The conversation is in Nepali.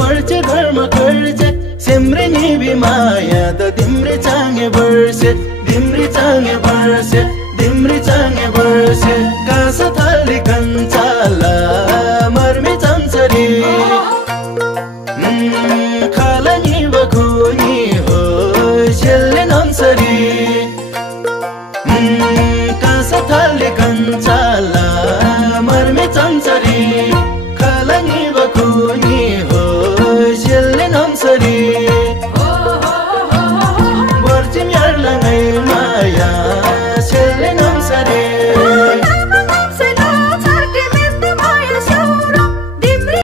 मर्चे धर्म गर्छे सिम्रे निबी माया त तिम्रे चाँगे बर्से तिम्रे चाँगे बर्से तिम्रे चाँगे बर्से कास थाली कञ्चाला मर्मे चम्चरी खाला नि बखुनी हो छेल्ने नम्सरी कास थाली कञ्चाला मर्मे चम्चरी खाला नि बखुनी